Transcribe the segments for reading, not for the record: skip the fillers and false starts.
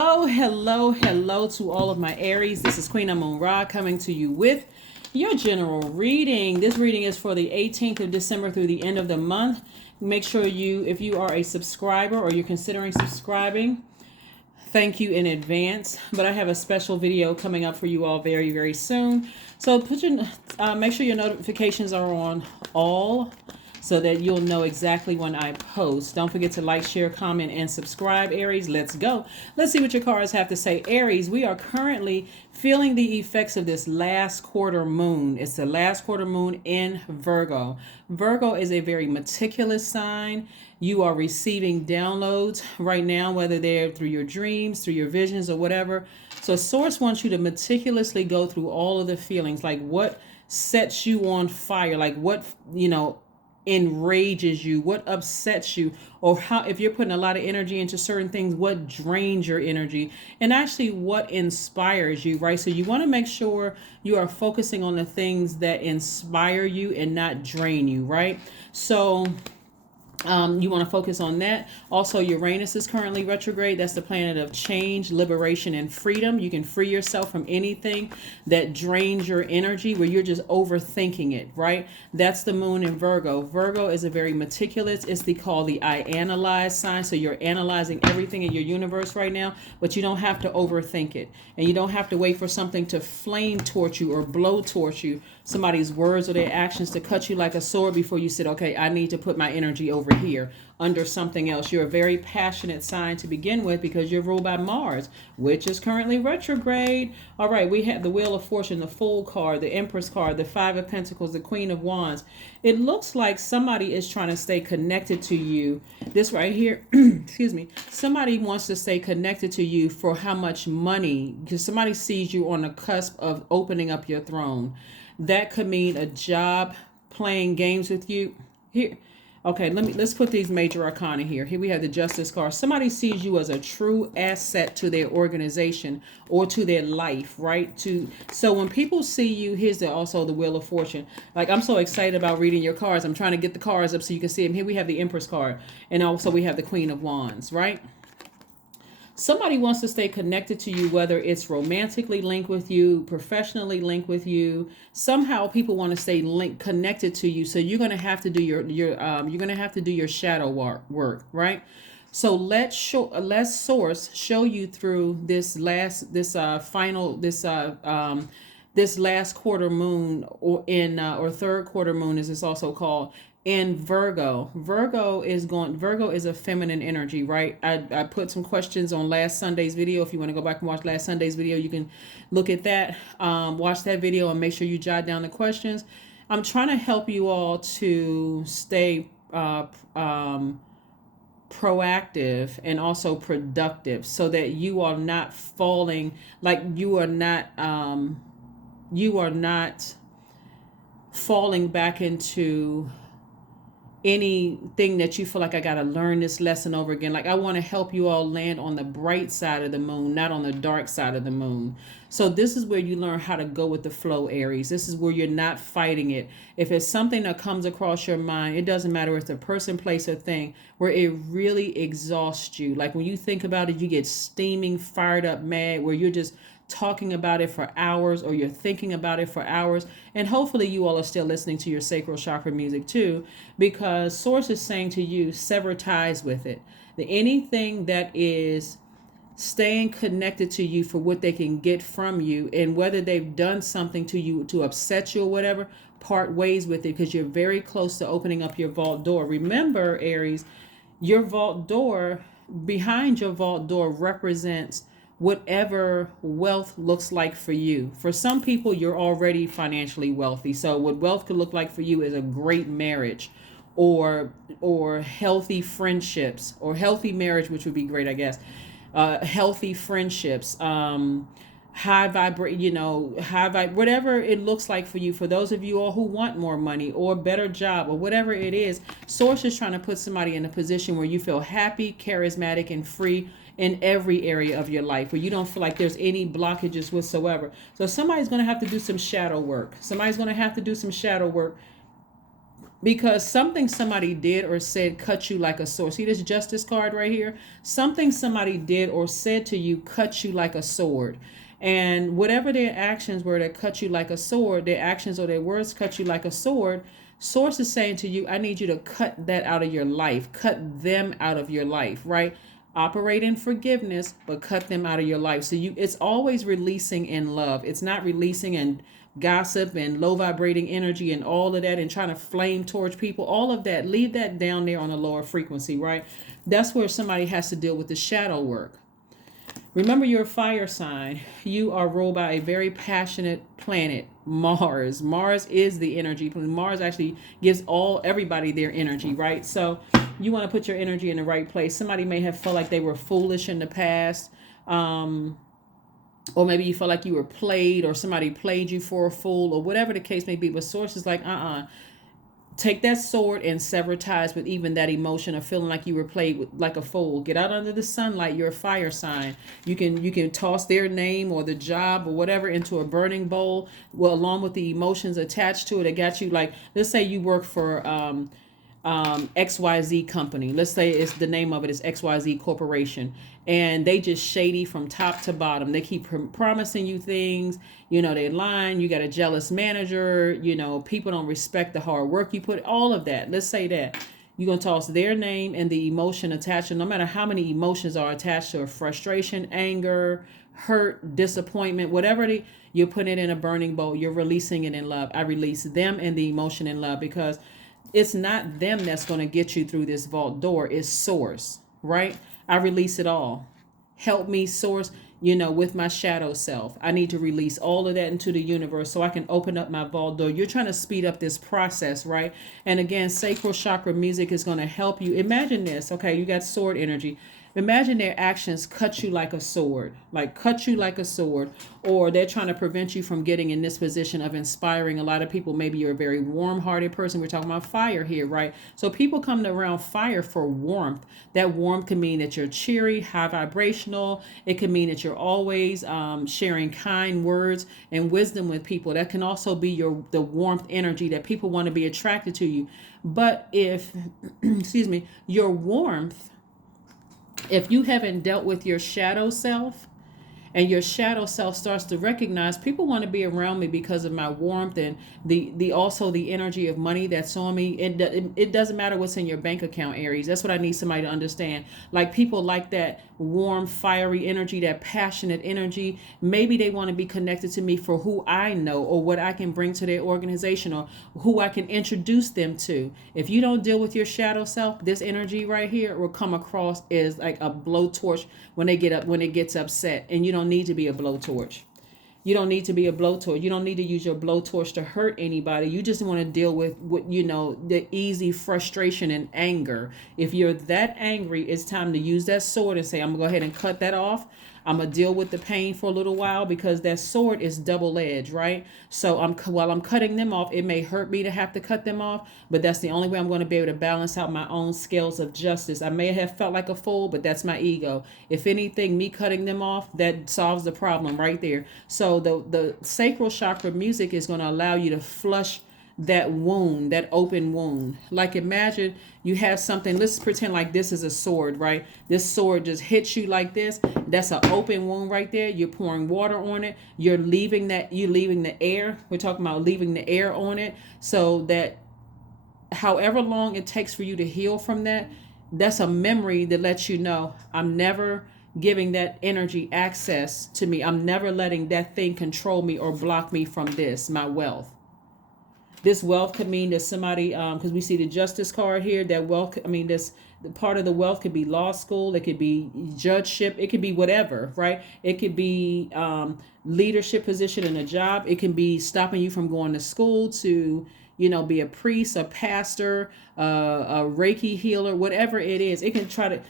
Oh, hello to all of my Aries. This is Queen Amun Ra coming to you with your general reading. This reading is for the 18th of December through the end of the month. Make sure if you are a subscriber or you're considering subscribing, thank you in advance. But I have a special video coming up for you all very, very soon. So make sure your notifications are on all, so that you'll know exactly when I post. Don't forget to like, share, comment, and subscribe, Aries. Let's go. Let's see what your cards have to say. Aries, we are currently feeling the effects of this last quarter moon. It's the last quarter moon in Virgo. Virgo is a very meticulous sign. You are receiving downloads right now, whether they're through your dreams, through your visions, or whatever. So Source wants you to meticulously go through all of the feelings, like what sets you on fire, like what, enrages you, what upsets you, or how, if you're putting a lot of energy into certain things, what drains your energy, and actually what inspires you, right? So you want to make sure you are focusing on the things that inspire you and not drain you, right? So you want to focus on that. Also, Uranus is currently retrograde. That's the planet of change, liberation, and freedom. You can free yourself from anything that drains your energy, where you're just overthinking it, right? That's the moon in Virgo. Virgo is a very meticulous, called the I analyze sign. So you're analyzing everything in your universe right now, but you don't have to overthink it. And you don't have to wait for something to flame torch you or blow torch you, somebody's words or their actions to cut you like a sword before you said, okay, I need to put my energy over here under something else. You're a very passionate sign to begin with because you're ruled by Mars, which is currently retrograde. All right, we have the Wheel of Fortune, the Fool card, the Empress card, the Five of Pentacles, the Queen of Wands. It looks like somebody is trying to stay connected to you. This right here, excuse me, somebody wants to stay connected to you for how much money, because somebody sees you on the cusp of opening up your throne. That could mean a job, playing games with you. Here, okay, let's put these major arcana here. Here we have the Justice card. Somebody sees you as a true asset to their organization or to their life, right? So when people see you, also the Wheel of Fortune. Like, I'm so excited about reading your cards. I'm trying to get the cards up so you can see them. Here we have the Empress card, and also we have the Queen of Wands, right? Somebody wants to stay connected to you, whether it's romantically linked with you, professionally linked with you. Somehow people want to stay connected to you. So you're going to have to do your shadow work, right? So let Source show you through this last quarter moon, or third quarter moon, as it's also called, in Virgo. Virgo is a feminine energy, right? I put some questions on last Sunday's video. If you want to go back and watch last Sunday's video, you can look at that, watch that video, and make sure you jot down the questions. I'm trying to help you all to stay proactive and also productive, so that you are not falling, like you are not falling back into anything that you feel like, I got to learn this lesson over again. Like, I want to help you all land on the bright side of the moon, not on the dark side of the moon. So this is where you learn how to go with the flow, Aries. This is where you're not fighting it. If it's something that comes across your mind, it doesn't matter if it's a person, place, or thing, where it really exhausts you. Like, when you think about it, you get steaming, fired up, mad, where you're just talking about it for hours, or you're thinking about it for hours. And hopefully you all are still listening to your sacral chakra music too, because Source is saying to you, sever ties with it. Anything that is staying connected to you for what they can get from you, and whether they've done something to you to upset you or whatever, part ways with it, because you're very close to opening up your vault door. Remember, Aries, your vault door, behind your vault door, represents whatever wealth looks like for you. For some people, you're already financially wealthy. So what wealth could look like for you is a great marriage, or healthy friendships, or healthy marriage, which would be great, I guess. Healthy friendships, high vibrate, whatever it looks like for you. For those of you all who want more money or better job or whatever it is, Source is trying to put somebody in a position where you feel happy, charismatic, and free in every area of your life, where you don't feel like there's any blockages whatsoever. So somebody's going to have to do some shadow work. because something somebody did or said cut you like a sword. See this justice card right here? Something somebody did or said to you cut you like a sword. And whatever their actions were that cut you like a sword, their actions or their words cut you like a sword, Source is saying to you, I need you to cut that out of your life. Cut them out of your life, right? Operate in forgiveness, but cut them out of your life. So it's always releasing in love. It's not releasing in gossip and low vibrating energy and all of that and trying to flame towards people. All of that, leave that down there on a lower frequency, right? That's where somebody has to deal with the shadow work. Remember, you're a fire sign. You are ruled by a very passionate planet, Mars. Mars is the energy. Mars actually gives everybody their energy, right? So you want to put your energy in the right place. Somebody may have felt like they were foolish in the past, or maybe you felt like you were played, or somebody played you for a fool, or whatever the case may be. But Source is like, take that sword and sever ties with even that emotion of feeling like you were played with, like a fool. Get out under the sunlight. You're a fire sign. You can toss their name or the job or whatever into a burning bowl, well, along with the emotions attached to it. It got you, like, let's say you work for XYZ company. Let's say it's the name of it is XYZ Corporation, and they just shady from top to bottom. They keep promising you things, they lying. You got a jealous manager, people don't respect the hard work you put, all of that. Let's say that you're going to toss their name and the emotion attached, and no matter how many emotions are attached to it, frustration, anger, hurt, disappointment, whatever you're putting it in a burning bowl. You're releasing it in love. I release them and the emotion in love, because it's not them that's going to get you through this vault door. It's Source, right? I release it all. Help me, Source, with my shadow self. I need to release all of that into the universe so I can open up my vault door. You're trying to speed up this process, right? And again, sacral chakra music is going to help you. Imagine this, okay? You got sword energy. Imagine their actions cut you like a sword, or they're trying to prevent you from getting in this position of inspiring a lot of people. Maybe you're a very warm-hearted person. We're talking about fire here, right? So people come around fire for warmth. That warmth can mean that you're cheery, high vibrational. It can mean that you're always sharing kind words and wisdom with people. That can also be the warmth energy that people want to be attracted to you. But if, excuse me, your warmth, if you haven't dealt with your shadow self, and your shadow self starts to recognize people want to be around me because of my warmth and the also the energy of money that's on me. It doesn't matter what's in your bank account, Aries. That's what I need somebody to understand. Like, people like that warm, fiery energy, that passionate energy. Maybe they want to be connected to me for who I know, or what I can bring to their organization, or who I can introduce them to. If you don't deal with your shadow self, this energy right here will come across as like a blowtorch when it gets upset. And you don't need to be a blowtorch. You don't need to be a blowtorch. You don't need to use your blowtorch to hurt anybody. You just want to deal with what, the easy frustration and anger. If you're that angry, it's time to use that sword and say, I'm going to go ahead and cut that off. I'm going to deal with the pain for a little while, because that sword is double-edged, right? So while I'm cutting them off, it may hurt me to have to cut them off, but that's the only way I'm going to be able to balance out my own scales of justice. I may have felt like a fool, but that's my ego. If anything, me cutting them off, that solves the problem right there. So the sacral chakra music is going to allow you to flush that wound, that open wound. Like, imagine you have something, let's pretend like this is a sword, right? This sword just hits you like this. That's an open wound right there. You're pouring water on it. You're leaving the air. We're talking about leaving the air on it, so that however long it takes for you to heal from that, that's a memory that lets you know, I'm never giving that energy access to me. I'm never letting that thing control me or block me from my wealth. This wealth could mean that somebody, because we see the justice card here, that wealth, the part of the wealth could be law school, it could be judgeship, it could be whatever, right? It could be leadership position in a job. It can be stopping you from going to school to, be a priest, a pastor, a Reiki healer, whatever it is. It can try to,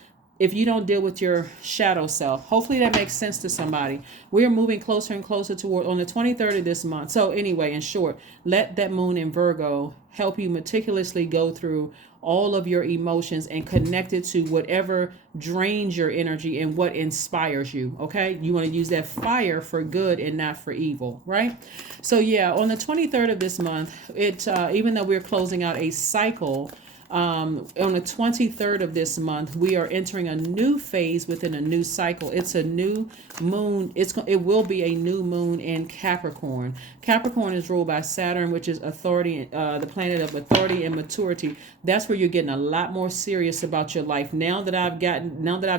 if you don't deal with your shadow self. Hopefully that makes sense to somebody. We are moving closer and closer toward on the 23rd of this month. So anyway, in short, let that moon in Virgo help you meticulously go through all of your emotions and connect it to whatever drains your energy and what inspires you. Okay, you want to use that fire for good and not for evil, right? So yeah, on the 23rd of this month, even though we're closing out a cycle, on the 23rd of this month, we are entering a new phase within a new cycle. It's a new moon. It will be a new moon in Capricorn. Capricorn is ruled by Saturn, which is authority, the planet of authority and maturity. That's where you're getting a lot more serious about your life. Now that I've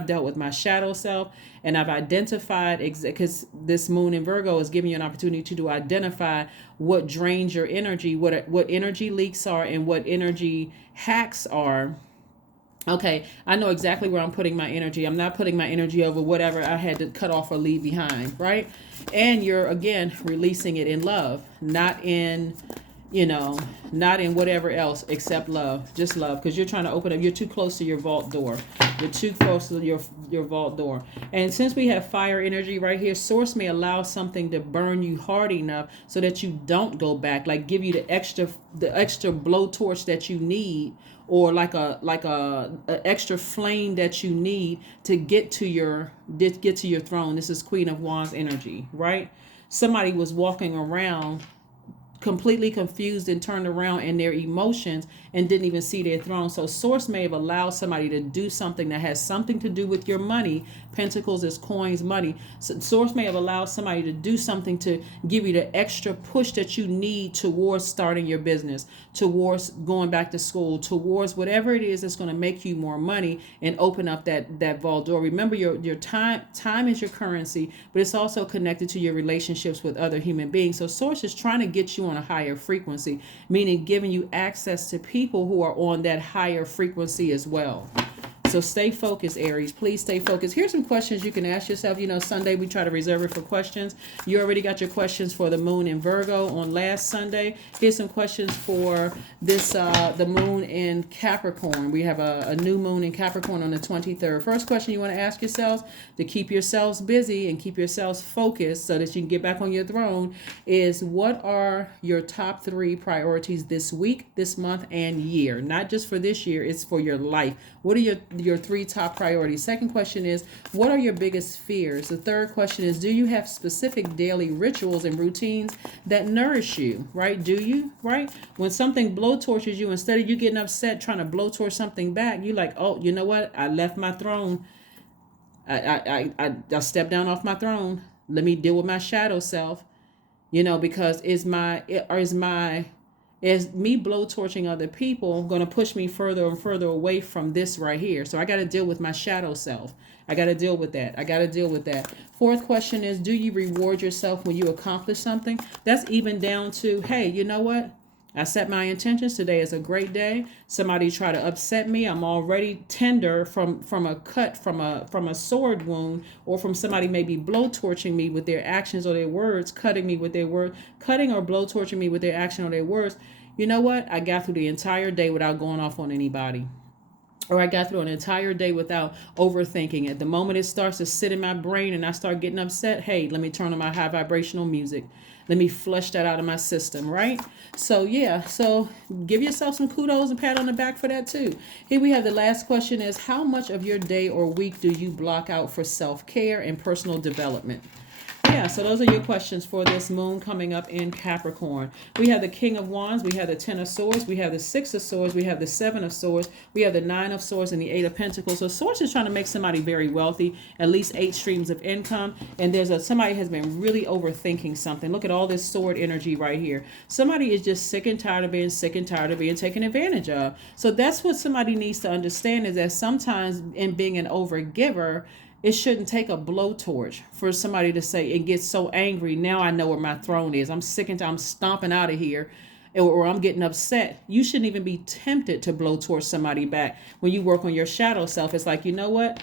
dealt with my shadow self and I've identified, because this moon in Virgo is giving you an opportunity to identify what drains your energy, what energy leaks are, and what energy hacks are. Okay, I know exactly where I'm putting my energy. I'm not putting my energy over whatever I had to cut off or leave behind, right? And you're, again, releasing it in love, not in whatever else except love. Just love, because you're trying to open up. You're too close to your vault door. You're too close to your vault door. And since we have fire energy right here, source may allow something to burn you hard enough so that you don't go back, like give you the extra blowtorch that you need, or like a extra flame that you need to get to your throne. This is Queen of Wands energy, right? Somebody was walking around completely confused and turned around in their emotions and didn't even see their throne. So source may have allowed somebody to do something that has something to do with your money. Pentacles is coins, money. So source may have allowed somebody to do something to give you the extra push that you need towards starting your business, towards going back to school, towards whatever it is that's going to make you more money and open up that vault door. Remember, your time is your currency, but it's also connected to your relationships with other human beings. So source is trying to get you on a higher frequency, meaning giving you access to people who are on that higher frequency as well. So stay focused, Aries. Please stay focused. Here's some questions you can ask yourself. Sunday we try to reserve it for questions. You already got your questions for the moon in Virgo on last Sunday. Here's some questions for this the moon in Capricorn. We have a new moon in Capricorn on the 23rd. First question you want to ask yourselves to keep yourselves busy and keep yourselves focused so that you can get back on your throne is, what are your top 3 priorities this week, this month, and year? Not just for this year, it's for your life. What are your 3 top priorities? Second question is, what are your biggest fears? The third question is, do you have specific daily rituals and routines that nourish you, right? Do you, right? When something blowtorches you, instead of you getting upset trying to blowtorch something back, you like, oh, you know what? I left my throne. I stepped down off my throne. Let me deal with my shadow self, because is me blowtorching other people going to push me further and further away from this right here? So I got to deal with my shadow self. I got to deal with that. Fourth question is, do you reward yourself when you accomplish something? That's even down to, hey, you know what? I set my intentions. Today is a great day. Somebody try to upset me, I'm already tender from a cut, from a sword wound, or from somebody maybe blowtorching me with their actions or their words, cutting me with their word, cutting or blowtorching me with their action or their words. You know what? I got through the entire day without going off on anybody. Or I got through an entire day without overthinking it. The moment it starts to sit in my brain and I start getting upset, hey, let me turn on my high vibrational music. Let me flush that out of my system, right? So yeah, so give yourself some kudos and pat on the back for that too. Here we have the last question is, how much of your day or week do you block out for self-care and personal development? Yeah, so those are your questions for this moon coming up in Capricorn. We have the King of Wands, we have the 10 of Swords, we have the 6 of Swords, we have the 7 of Swords, we have the 9 of Swords, and the 8 of Pentacles. So Swords is trying to make somebody very wealthy, at least 8 streams of income. And somebody has been really overthinking something. Look at all this sword energy right here. Somebody is just sick and tired of being taken advantage of. So that's what somebody needs to understand, is that sometimes in being an overgiver, it shouldn't take a blowtorch for somebody to say and get so angry. Now I know where my throne is. I'm sick and I'm stomping out of here, or I'm getting upset. You shouldn't even be tempted to blowtorch somebody back. When you work on your shadow self, it's like, you know what?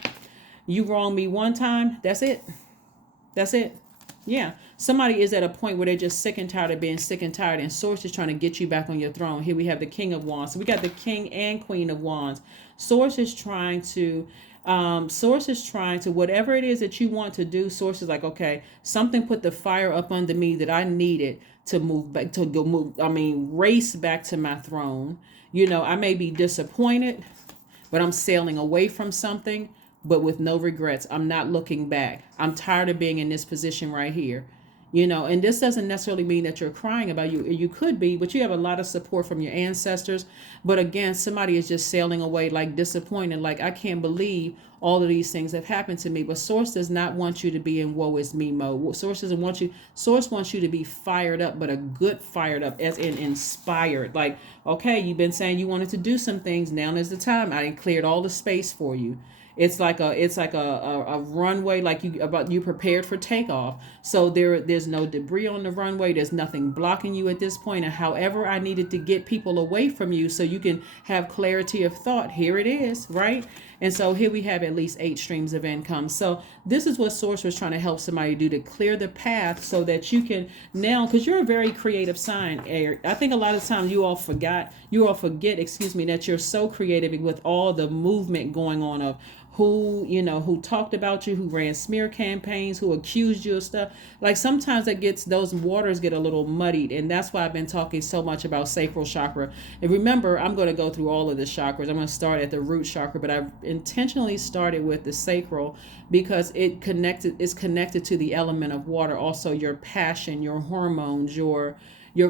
You wronged me one time. That's it. Yeah. Somebody is at a point where they're just sick and tired of being sick and tired, and Source is trying to get you back on your throne. Here we have the King of Wands. So we got the King and Queen of Wands. Source is trying to Source is trying to, whatever it is that you want to do, Source is like, okay, something put the fire up under me that I needed to move back, to go move, race back to my throne. I may be disappointed, but I'm sailing away from something, but with no regrets. I'm not looking back. I'm tired of being in this position right here. And this doesn't necessarily mean that you're crying about you could be, but you have a lot of support from your ancestors. But again, somebody is just sailing away, like disappointed, like, I can't believe all of these things have happened to me. But Source does not want you to be in woe is me mode. Source wants you to be fired up, but a good fired up, as in inspired. Like, okay, you've been saying you wanted to do some things, now is the time. I cleared all the space for you. It's like a runway, like you prepared for takeoff. So there's no debris on the runway. There's nothing blocking you at this point. And however I needed to get people away from you so you can have clarity of thought, here it is, right? And so here we have at least 8 streams of income. So this is what Source was trying to help somebody do, to clear the path so that you can now, because you're a very creative sign, Aries. I think a lot of times you all forget, that you're so creative with all the movement going on of who talked about you, who ran smear campaigns, who accused you of stuff. Like, sometimes those waters get a little muddied. And that's why I've been talking so much about sacral chakra. And remember, I'm going to go through all of the chakras. I'm going to start at the root chakra, but I've intentionally started with the sacral because it's connected to the element of water. Also your passion, your hormones, your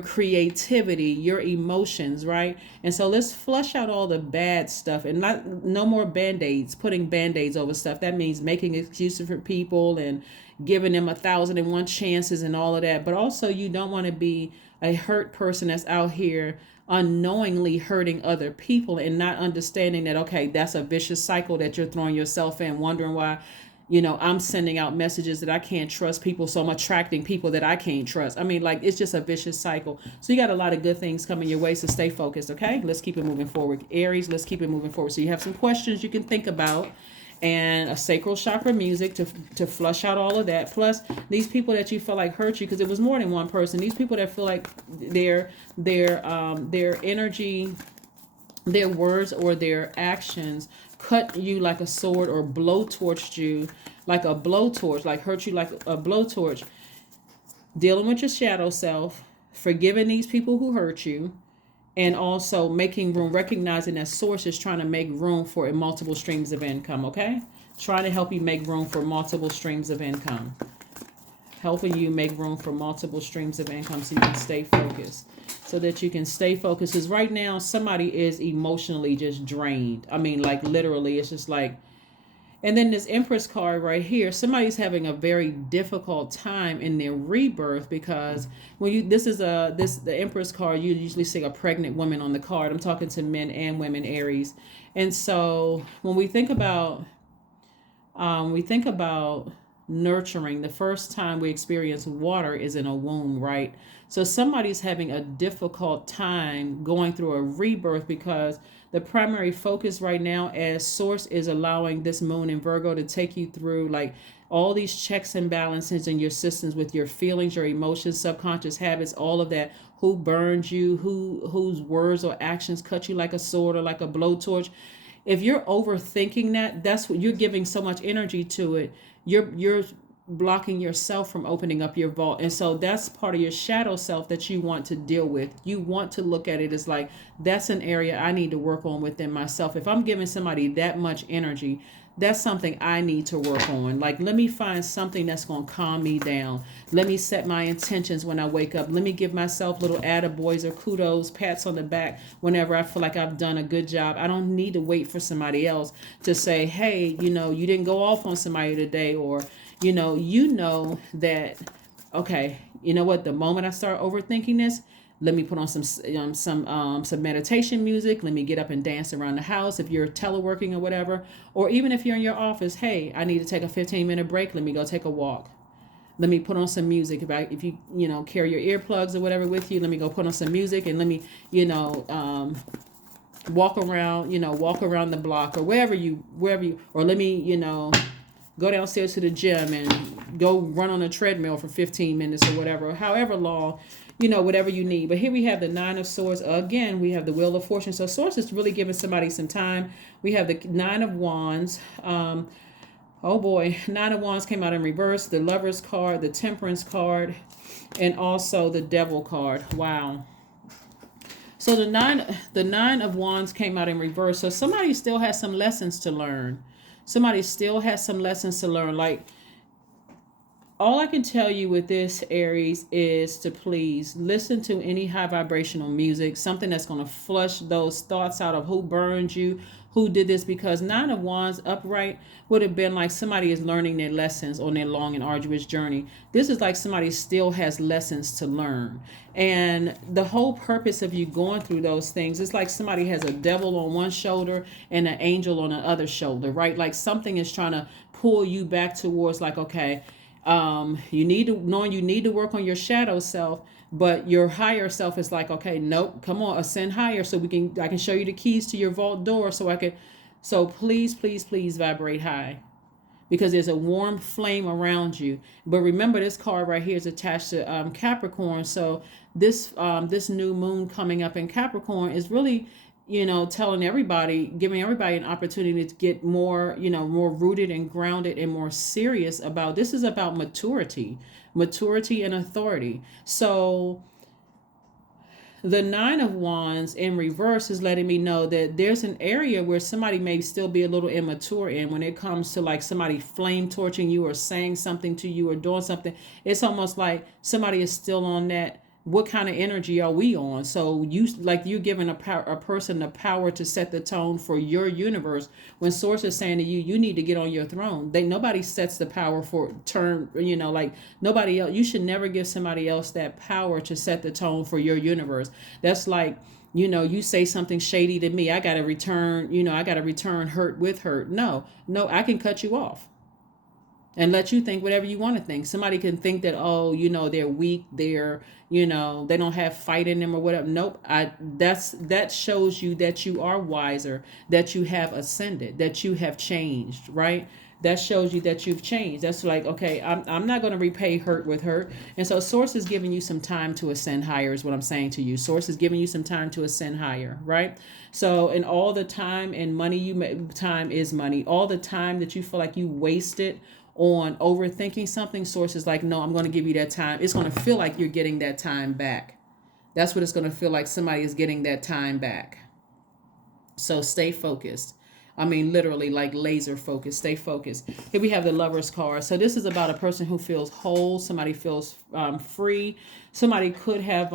creativity, your emotions, right? And so let's flush out all the bad stuff, and no more band-aids, putting band-aids over stuff. That means making excuses for people and giving them 1,001 chances and all of that. But also, you don't want to be a hurt person that's out here unknowingly hurting other people and not understanding that, okay, that's a vicious cycle that you're throwing yourself in, wondering why I'm sending out messages that I can't trust people, so I'm attracting people that I can't trust. It's just a vicious cycle. So you got a lot of good things coming your way, so stay focused, okay? Let's keep it moving forward. Aries, let's keep it moving forward. So you have some questions you can think about, and a sacral chakra music to flush out all of that. Plus, these people that you feel like hurt you, because it was more than one person. These people that feel like their energy, their words, or their actions cut you like a sword, or blowtorched you like a blowtorch, like hurt you like a blowtorch. Dealing with your shadow self, forgiving these people who hurt you, and also making room, recognizing that Source is trying to make room for multiple streams of income, okay? Trying to help you make room for multiple streams of income. Helping you make room for multiple streams of income so you can stay focused. Because right now, somebody is emotionally just drained. Like, literally, it's just like, and then this Empress card right here, somebody's having a very difficult time in their rebirth, because when the Empress card, you usually see a pregnant woman on the card. I'm talking to men and women, Aries. And so when we think about nurturing, the first time we experience water is in a womb, right? So somebody's having a difficult time going through a rebirth, because the primary focus right now, as Source is allowing this moon in Virgo to take you through like all these checks and balances in your systems with your feelings, your emotions, subconscious habits, all of that. Who burned you, whose words or actions cut you like a sword or like a blowtorch. If you're overthinking that's what you're giving so much energy to it. You're blocking yourself from opening up your vault. And so that's part of your shadow self that you want to deal with. You want to look at it as like, that's an area I need to work on within myself. If I'm giving somebody that much energy, that's something I need to work on. Like, let me find something that's going to calm me down. Let me set my intentions when I wake up. Let me give myself little attaboys or kudos, pats on the back whenever I feel like I've done a good job. I don't need to wait for somebody else to say, hey, you didn't go off on somebody today, or, that, okay, you know what, the moment I start overthinking this, let me put on some meditation music. Let me get up and dance around the house if you're teleworking or whatever. Or even if you're in your office, hey, I need to take a 15-minute break. Let me go take a walk. Let me put on some music. If you carry your earplugs or whatever with you, let me go put on some music, and let me walk around the block or wherever you, or let me go downstairs to the gym and go run on a treadmill for 15 minutes or whatever, however long, whatever you need. But here we have the Nine of Swords. Again, we have the Wheel of Fortune. So Swords is really giving somebody some time. We have the Nine of Wands. Oh boy, Nine of Wands came out in reverse. The Lover's card, the Temperance card, and also the Devil card. Wow. So the nine of Wands came out in reverse. So somebody still has some lessons to learn. Somebody still has some lessons to learn. Like, all I can tell you with this, Aries, is to please listen to any high vibrational music, something that's going to flush those thoughts out of who burned you, who did this, because Nine of Wands upright would have been like somebody is learning their lessons on their long and arduous journey. This is like somebody still has lessons to learn. And the whole purpose of you going through those things, it's like somebody has a devil on one shoulder and an angel on the other shoulder, right? Like something is trying to pull you back towards like, okay, you need to work on your shadow self, but your higher self is like, okay, nope, come on, ascend higher so I can show you the keys to your vault door so please, please, please vibrate high, because there's a warm flame around you. But remember, this card right here is attached to Capricorn. So this new moon coming up in Capricorn is really, telling everybody, giving everybody an opportunity to get more, more rooted and grounded and more serious about, this is about maturity and authority. So the Nine of Wands in reverse is letting me know that there's an area where somebody may still be a little immature in when it comes to like somebody flame torching you or saying something to you or doing something. It's almost like somebody is still on that, what kind of energy are we on? So you're giving a person the power to set the tone for your universe, when Source is saying to you, you need to get on your throne. Nobody sets the power for turn, like nobody else. You should never give somebody else that power to set the tone for your universe. That's like, you say something shady to me, I got to return hurt with hurt. No, I can cut you off and let you think whatever you want to think. Somebody can think that, oh, they're weak, they're, they don't have fight in them or whatever. Nope. That shows you that you are wiser, that you have ascended, that you have changed, right? That shows you that you've changed. That's like, okay, I'm not going to repay hurt with hurt. And so Source is giving you some time to ascend higher is what I'm saying to you. Source is giving you some time to ascend higher, right? So, and all the time and money time is money. All the time that you feel like you wasted on overthinking something, Source is like, no, I'm going to give you that time. It's going to feel like you're getting that time back. That's what it's going to feel like. Somebody is getting that time back. So stay focused. I mean, literally like laser focused. Stay focused. Here we have the Lover's card. So this is about a person who feels whole. Somebody feels free. Somebody could have,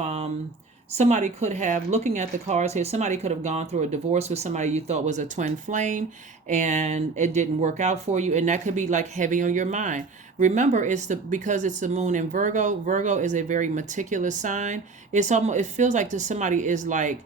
looking at the cards here, somebody could have gone through a divorce with somebody you thought was a twin flame and it didn't work out for you. And that could be like heavy on your mind. Remember, because it's the moon in Virgo. Virgo is a very meticulous sign. It feels like somebody is like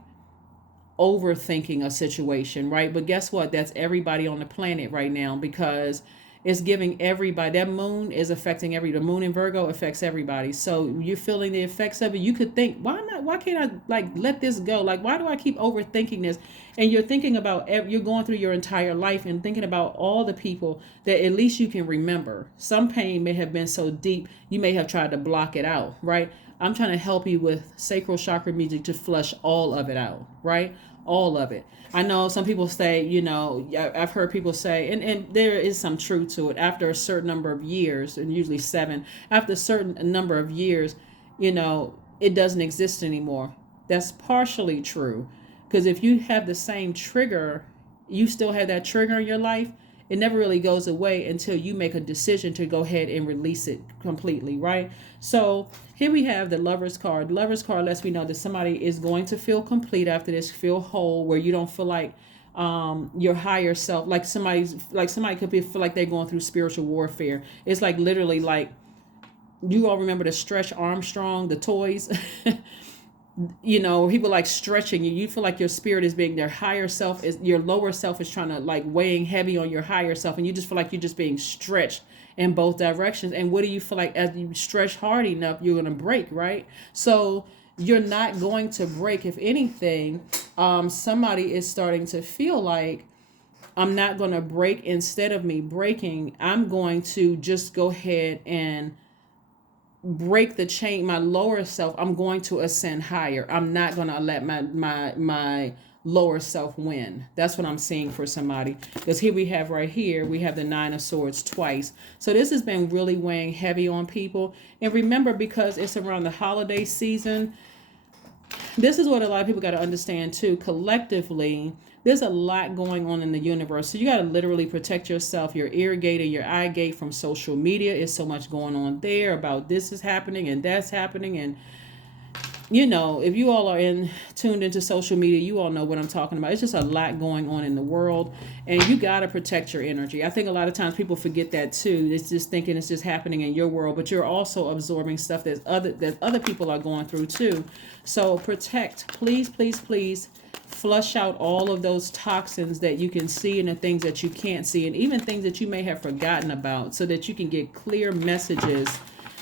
overthinking a situation, right? But guess what? That's everybody on the planet right now, because it's giving everybody, that moon is affecting the moon in Virgo affects everybody. So you're feeling the effects of it. You could think, why can't I like let this go? Like, why do I keep overthinking this? And you're thinking about, you're going through your entire life and thinking about all the people that at least you can remember. Some pain may have been so deep, you may have tried to block it out, right? I'm trying to help you with sacral chakra music to flush all of it out, right? All of it. I know some people say, I've heard people say, and there is some truth to it, after a certain number of years, and usually 7, after a certain number of years, it doesn't exist anymore. That's partially true. Because if you have the same trigger, you still have that trigger in your life, it never really goes away until you make a decision to go ahead and release it completely, right? So here we have the Lover's card. The Lover's card lets me know that somebody is going to feel complete after this, feel whole, where you don't feel like your higher self, like somebody could feel like they're going through spiritual warfare. It's like literally like, you all remember the Stretch Armstrong, the toys? People like stretching you. You feel like your spirit is being, their higher self is, your lower self is trying to like weighing heavy on your higher self, and you just feel like you're just being stretched in both directions. And what do you feel like? As you stretch hard enough, you're going to break, right? So you're not going to break. If anything, somebody is starting to feel like I'm not going to break. Instead of me breaking, I'm going to just go ahead and break the chain, my lower self. I'm going to ascend higher. I'm not going to let my lower self win. That's what I'm seeing for somebody. Because here we have right here, we have the Nine of Swords twice. So this has been really weighing heavy on people. And remember, because it's around the holiday season, this is what a lot of people got to understand too. Collectively, there's a lot going on in the universe. So you got to literally protect yourself, your ear gate and your eye gate from social media. It's so much going on there about this is happening and that's happening. And, you know, if you all are tuned into social media, you all know what I'm talking about. It's just a lot going on in the world, and you got to protect your energy. I think a lot of times people forget that too. It's just thinking it's just happening in your world, but you're also absorbing stuff that other people are going through too. So protect, please, please, please. Flush out all of those toxins that you can see and the things that you can't see, and even things that you may have forgotten about, so that you can get clear messages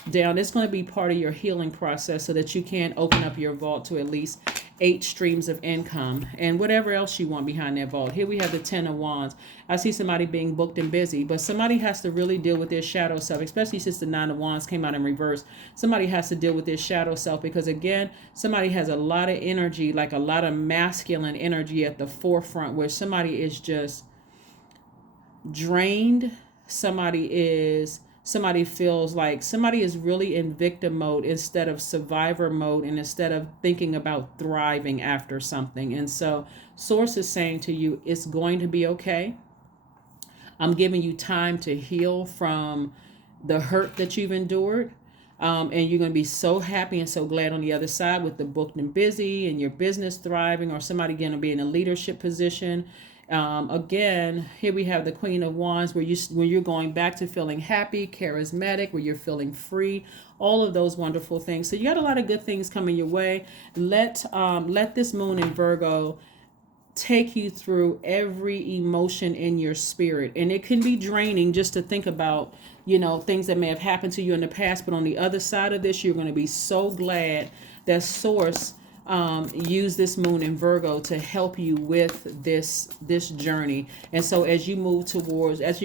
down. It's going to be part of your healing process so that you can open up your vault to at least 8 streams of income and whatever else you want behind that vault. Here we have the 10 of Wands. I see somebody being booked and busy, but somebody has to really deal with their shadow self, especially since the 9 of Wands came out in reverse. Somebody has to deal with their shadow self, because again, somebody has a lot of energy, like a lot of masculine energy at the forefront, where somebody is just drained. Somebody feels like somebody is really in victim mode instead of survivor mode, and instead of thinking about thriving after something. And so Source is saying to you, it's going to be okay. I'm giving you time to heal from the hurt that you've endured. And you're going to be so happy and so glad on the other side with the booked and busy and your business thriving, or somebody going to be in a leadership position. Again, here we have the Queen of Wands, where you're going back to feeling happy, charismatic, where you're feeling free, all of those wonderful things. So you got a lot of good things coming your way. Let this moon in Virgo take you through every emotion in your spirit. And it can be draining just to think about, things that may have happened to you in the past. But on the other side of this, you're going to be so glad that Source use this moon in Virgo to help you with this journey. And so as you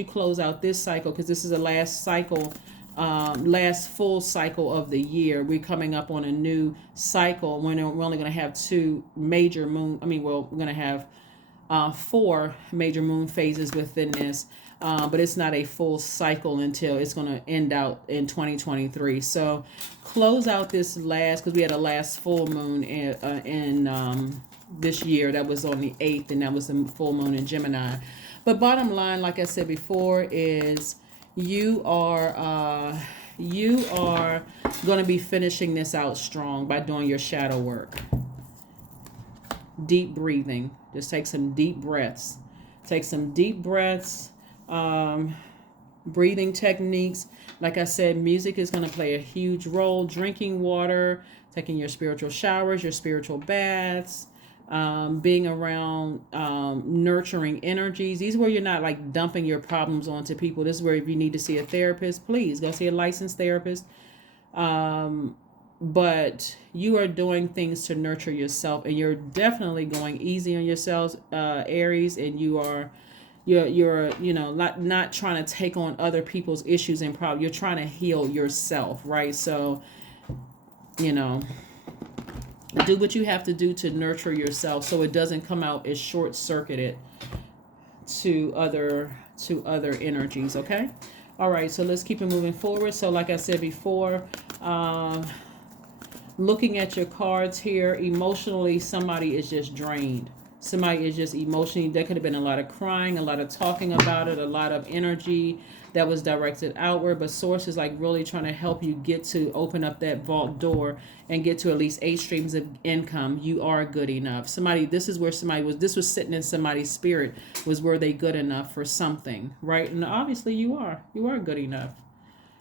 close out this cycle, because this is the last cycle, last full cycle of the year, we're coming up on a new cycle when we're only going to have 2 major moon. We're going to have 4 major moon phases within this. But it's not a full cycle until it's going to end out in 2023. So close out this because we had a last full moon in this year. That was on the 8th, and that was the full moon in Gemini. But bottom line, like I said before, is you are going to be finishing this out strong by doing your shadow work. Deep breathing. Just take some deep breaths. Breathing techniques. Like I said, music is going to play a huge role. Drinking water, taking your spiritual showers, your spiritual baths, being around nurturing energies. These are where you're not like dumping your problems onto people. This is where, if you need to see a therapist, please go see a licensed therapist. But you are doing things to nurture yourself, and you're definitely going easy on yourselves, Aries, and you're not trying to take on other people's issues and problems. You're trying to heal yourself, right? So, do what you have to do to nurture yourself, so it doesn't come out as short-circuited to other energies. Okay. All right. So let's keep it moving forward. So like I said before, looking at your cards here, emotionally, somebody is just drained. Somebody is just emotionally, there could have been a lot of crying, a lot of talking about it, a lot of energy that was directed outward. But Source is like really trying to help you get to open up that vault door and get to at least 8 streams of income. You are good enough. This was sitting in somebody's spirit, was were they good enough for something, right? And obviously you are good enough.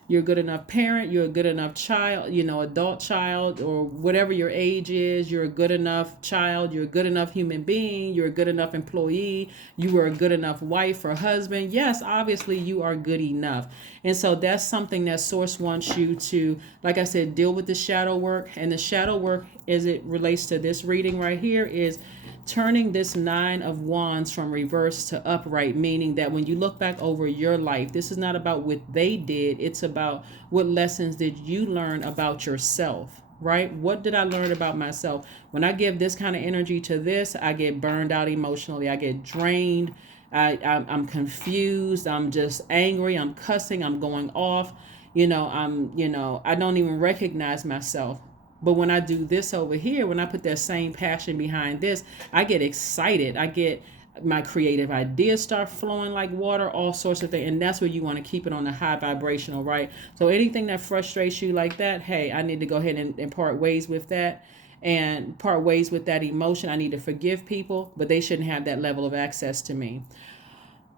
You're a good enough parent. You're a good enough child, adult child, or whatever your age is. You're a good enough child. You're a good enough human being. You're a good enough employee. You were a good enough wife or husband. Yes, obviously you are good enough. And so that's something that Source wants you to, like I said, deal with the shadow work. And the shadow work, as it relates to this reading right here, is turning this 9 of Wands from reverse to upright, meaning that when you look back over your life, this is not about what they did. It's about what lessons did you learn about yourself, right? What did I learn about myself? When I give this kind of energy to this, I get burned out emotionally. I get drained. I'm confused. I'm just angry. I'm cussing. I'm going off. I don't even recognize myself. But when I do this over here, when I put that same passion behind this, I get excited. I get my creative ideas start flowing like water, all sorts of things. And that's where you want to keep it on the high vibrational, right? So anything that frustrates you like that, hey, I need to go ahead and part ways with that and part ways with that emotion. I need to forgive people, but they shouldn't have that level of access to me.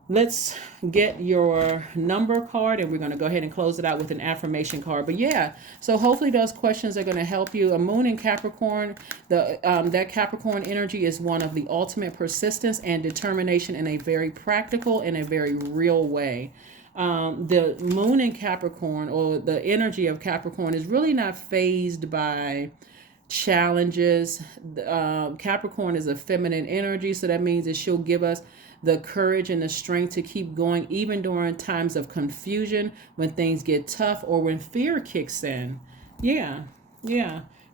Let's get your number card, and we're going to go ahead and close it out with an affirmation card. But yeah, so hopefully those questions are going to help you. A moon in Capricorn, that Capricorn energy is one of the ultimate persistence and determination in a very practical and a very real way. The moon in Capricorn, or the energy of Capricorn, is really not fazed by challenges. Capricorn is a feminine energy, so that means that she'll give us the courage and the strength to keep going, even during times of confusion, when things get tough, or when fear kicks in. Yeah.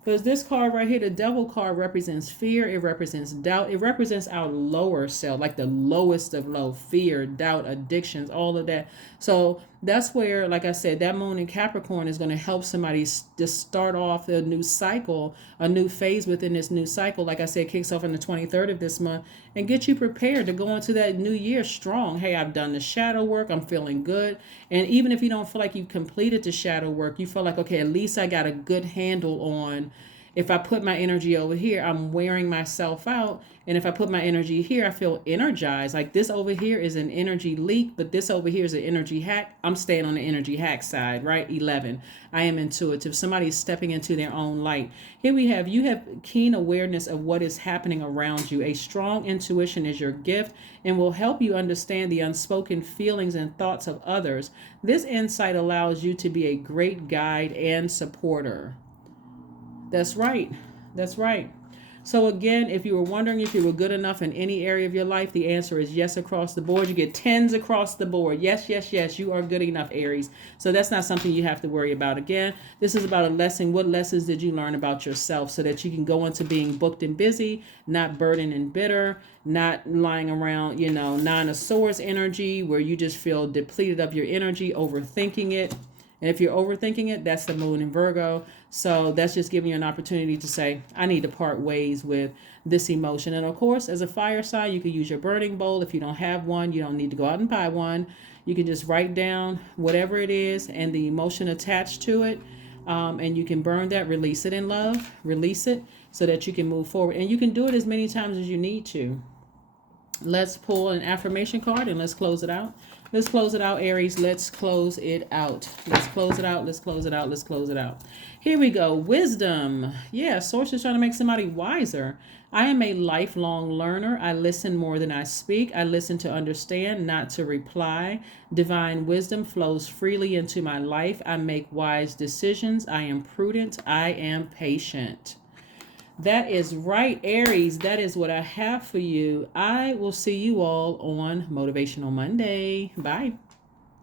Because this card right here, the Devil card, represents fear. It represents doubt. It represents our lower self, like the lowest of low: fear, doubt, addictions, all of that. So that's where, like I said, that moon in Capricorn is going to help somebody just start off a new cycle, a new phase within this new cycle. Like I said, kicks off on the 23rd of this month, and get you prepared to go into that new year strong. Hey, I've done the shadow work. I'm feeling good. And even if you don't feel like you've completed the shadow work, you feel like, okay, at least I got a good handle on, if I put my energy over here, I'm wearing myself out. And if I put my energy here, I feel energized. Like this over here is an energy leak, but this over here is an energy hack. I'm staying on the energy hack side, right? 11. I am intuitive. Somebody's stepping into their own light. Here you have keen awareness of what is happening around you. A strong intuition is your gift and will help you understand the unspoken feelings and thoughts of others. This insight allows you to be a great guide and supporter. That's right. So again, if you were wondering if you were good enough in any area of your life, the answer is yes across the board. You get 10s across the board. Yes, you are good enough, Aries. So that's not something you have to worry about. Again, this is about a lesson. What lessons did you learn about yourself, so that you can go into being booked and busy, not burdened and bitter, not lying around, 9 of Swords energy, where you just feel depleted of your energy, overthinking it. And if you're overthinking it, that's the moon in Virgo. So that's just giving you an opportunity to say, I need to part ways with this emotion. And of course, as a fire sign, you can use your burning bowl. If you don't have one, you don't need to go out and buy one. You can just write down whatever it is and the emotion attached to it. And you can burn that, release it in love, release it so that you can move forward. And you can do it as many times as you need to. Let's pull an affirmation card and let's close it out. Let's close it out, Aries. Let's close it out. Here we go. Wisdom. Yeah, Source is trying to make somebody wiser. I am a lifelong learner. I listen more than I speak. I listen to understand, not to reply. Divine wisdom flows freely into my life. I make wise decisions. I am prudent. I am patient. That is right, Aries. That is what I have for you. I will see you all on Motivational Monday. Bye.